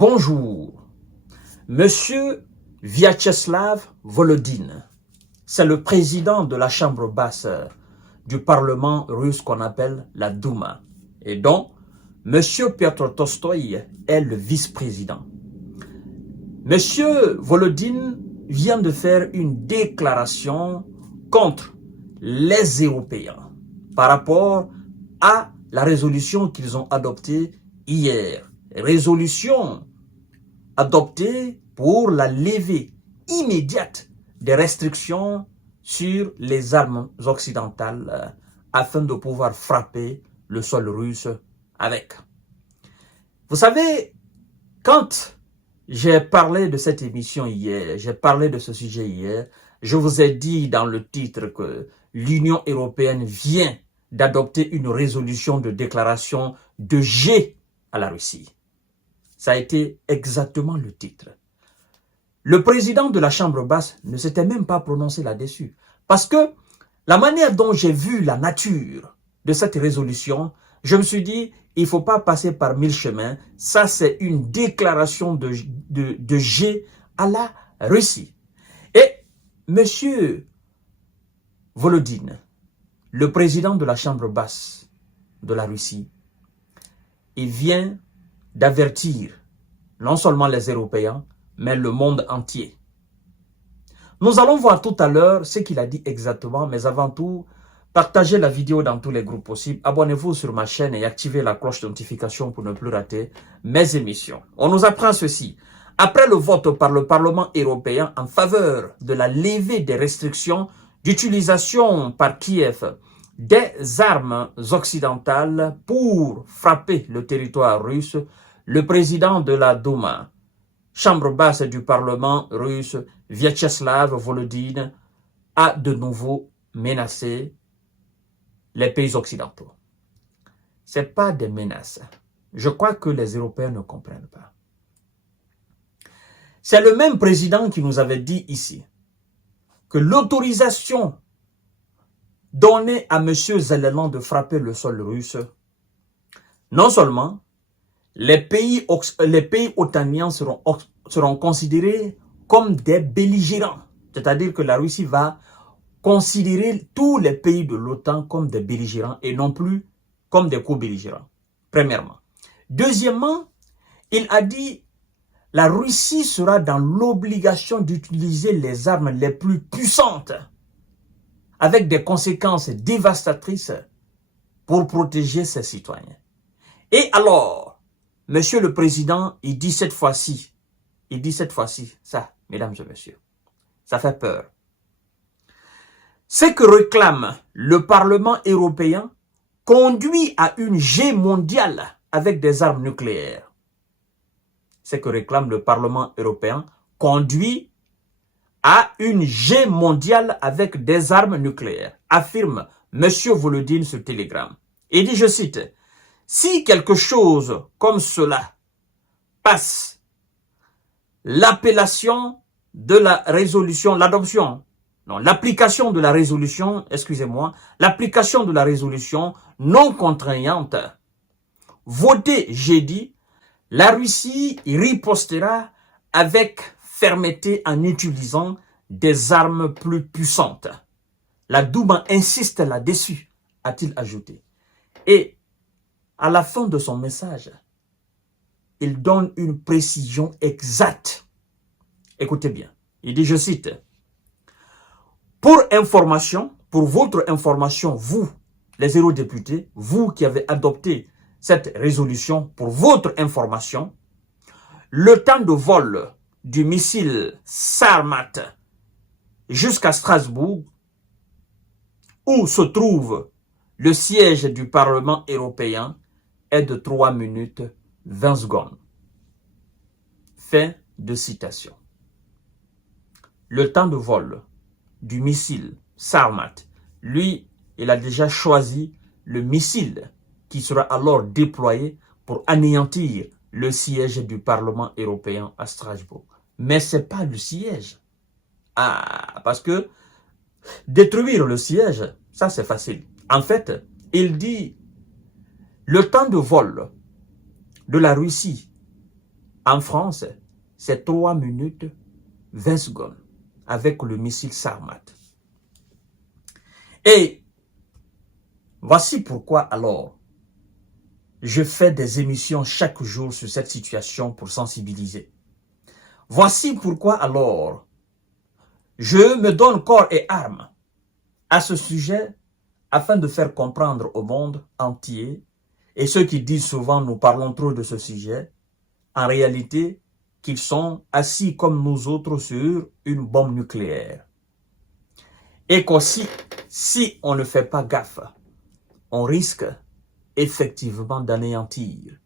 Bonjour, Monsieur Vyacheslav Volodine, c'est le président de la chambre basse du parlement russe qu'on appelle la Douma. Et donc, Monsieur Piotr Tolstoï est le vice-président. Monsieur Volodine vient de faire une déclaration contre les Européens par rapport à la résolution qu'ils ont adoptée hier. Résolution adoptée pour la levée immédiate des restrictions sur les armes occidentales afin de pouvoir frapper le sol russe avec. Vous savez, quand j'ai parlé de cette émission hier, j'ai parlé de ce sujet hier, je vous ai dit dans le titre que l'Union européenne vient d'adopter une résolution de déclaration de jet à la Russie. Ça a été exactement le titre. Le président de la Chambre basse ne s'était même pas prononcé là-dessus. Parce que la manière dont j'ai vu la nature de cette résolution, je me suis dit, il ne faut pas passer par mille chemins. Ça, c'est une déclaration de jet à la Russie. Et monsieur Volodine, le président de la Chambre basse de la Russie, il vient d'avertir non seulement les Européens, mais le monde entier. Nous allons voir tout à l'heure ce qu'il a dit exactement, mais avant tout, partagez la vidéo dans tous les groupes possibles, abonnez-vous sur ma chaîne et activez la cloche de notification pour ne plus rater mes émissions. On nous apprend ceci. Après le vote par le Parlement européen en faveur de la levée des restrictions d'utilisation par Kiev des armes occidentales pour frapper le territoire russe, le président de la Douma, chambre basse du Parlement russe, Vyacheslav Volodine, a de nouveau menacé les pays occidentaux. Ce n'est pas des menaces. Je crois que les Européens ne comprennent pas. C'est le même président qui nous avait dit ici que l'autorisation donnée à M. Zelensky de frapper le sol russe, non seulement les pays otaniens seront considérés comme des belligérants. C'est-à-dire que la Russie va considérer tous les pays de l'OTAN comme des belligérants et non plus comme des co-belligérants, premièrement. Deuxièmement, il a dit la Russie sera dans l'obligation d'utiliser les armes les plus puissantes avec des conséquences dévastatrices pour protéger ses citoyens. Et alors, Monsieur le Président, il dit cette fois-ci, ça, mesdames et messieurs, ça fait peur. Ce que réclame le Parlement européen conduit à une guerre mondiale avec des armes nucléaires. Ce que réclame le Parlement européen conduit à une guerre mondiale avec des armes nucléaires, affirme M. Volodine sur Telegram. Il dit, je cite, si quelque chose comme cela passe, l'application de la résolution non contraignante votée jeudi, la Russie ripostera avec fermeté en utilisant des armes plus puissantes. La Douma insiste là-dessus, a-t-il ajouté. Et à la fin de son message, il donne une précision exacte. Écoutez bien, il dit, je cite, pour votre information, vous, les eurodéputés, vous qui avez adopté cette résolution, pour votre information, le temps de vol du missile Sarmat jusqu'à Strasbourg, où se trouve le siège du Parlement européen, est de 3 minutes 20 secondes. Fin de citation. Le temps de vol du missile Sarmat, lui, il a déjà choisi le missile qui sera alors déployé pour anéantir le siège du Parlement européen à Strasbourg. Mais ce n'est pas le siège. Parce que détruire le siège, ça c'est facile. En fait, il dit le temps de vol de la Russie En France, c'est 3 minutes 20 secondes avec le missile Sarmat. Et voici pourquoi alors je fais des émissions chaque jour sur cette situation pour sensibiliser. Voici pourquoi alors je me donne corps et âme à ce sujet afin de faire comprendre au monde entier, et ceux qui disent souvent nous parlons trop de ce sujet, en réalité qu'ils sont assis comme nous autres sur une bombe nucléaire. Et qu'aussi, si on ne fait pas gaffe, on risque effectivement d'anéantir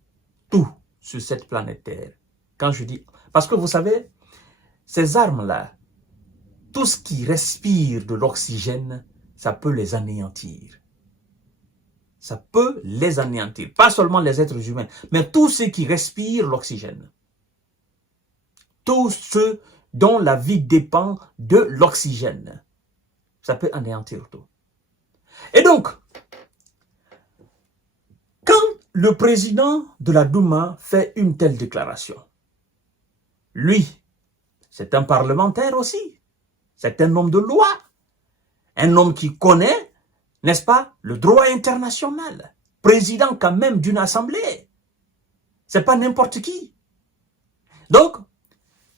tout sur cette planète Terre. Quand je dis... Parce que vous savez, ces armes-là, tout ce qui respire de l'oxygène, ça peut les anéantir. Ça peut les anéantir. Pas seulement les êtres humains, mais tous ceux qui respirent l'oxygène. Tous ceux dont la vie dépend de l'oxygène. Ça peut anéantir tout. Et donc, quand le président de la Douma fait une telle déclaration, lui, c'est un parlementaire aussi. C'est un homme de loi. Un homme qui connaît, n'est-ce pas, le droit international. Président quand même d'une assemblée. C'est pas n'importe qui. Donc,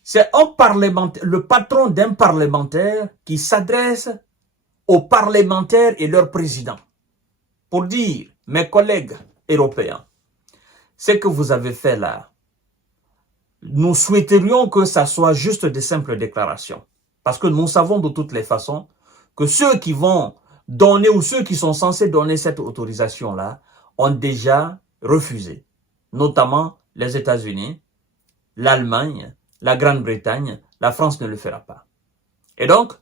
c'est un parlementaire, le patron d'un parlementaire qui s'adresse aux parlementaires et leurs présidents pour dire, mes collègues européens, ce que vous avez fait là, nous souhaiterions que ça soit juste des simples déclarations. Parce que nous savons de toutes les façons que ceux qui vont donner ou ceux qui sont censés donner cette autorisation-là ont déjà refusé. Notamment les États-Unis, l'Allemagne, la Grande-Bretagne, la France ne le fera pas. Et donc,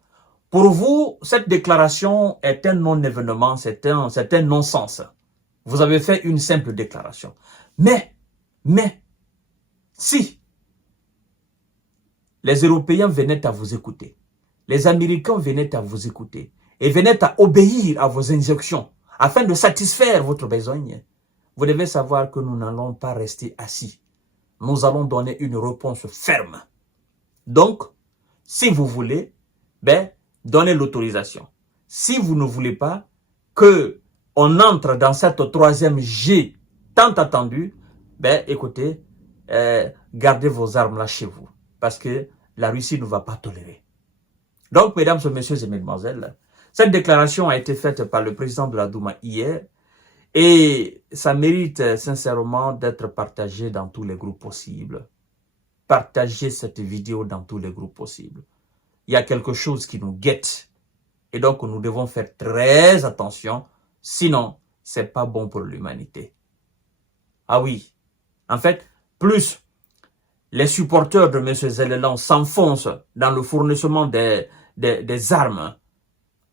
pour vous, cette déclaration est un non-événement, c'est un non-sens. Vous avez fait une simple déclaration. Mais, si les Européens venaient à vous écouter, les Américains venaient à vous écouter et venaient à obéir à vos injonctions afin de satisfaire votre besogne, vous devez savoir que nous n'allons pas rester assis. Nous allons donner une réponse ferme. Donc, si vous voulez, donnez l'autorisation. Si vous ne voulez pas qu'on entre dans cette troisième G tant attendue, écoutez, gardez vos armes là chez vous. Parce que la Russie ne va pas tolérer. Donc, mesdames, messieurs et mesdemoiselles, cette déclaration a été faite par le président de la Douma hier et ça mérite sincèrement d'être partagé dans tous les groupes possibles. Partagez cette vidéo dans tous les groupes possibles. Il y a quelque chose qui nous guette et donc nous devons faire très attention, sinon c'est pas bon pour l'humanité. Ah oui, en fait, plus les supporters de M. Zelensky s'enfoncent dans le fournissement des armes,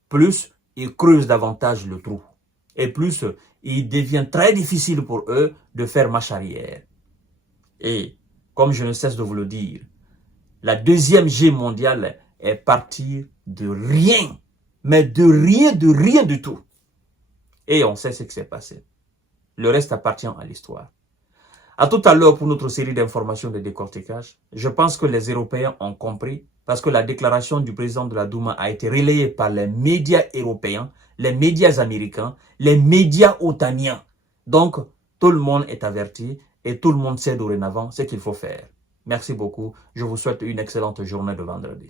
plus ils creusent davantage le trou. Et plus il devient très difficile pour eux de faire marche arrière. Et comme je ne cesse de vous le dire, la deuxième G mondiale est partie de rien. Mais de rien du tout. Et on sait ce qui s'est passé. Le reste appartient à l'histoire. À tout à l'heure pour notre série d'informations de décortiquage. Je pense que les Européens ont compris parce que la déclaration du président de la Douma a été relayée par les médias européens, les médias américains, les médias otaniens. Donc, tout le monde est averti et tout le monde sait dorénavant ce qu'il faut faire. Merci beaucoup. Je vous souhaite une excellente journée de vendredi.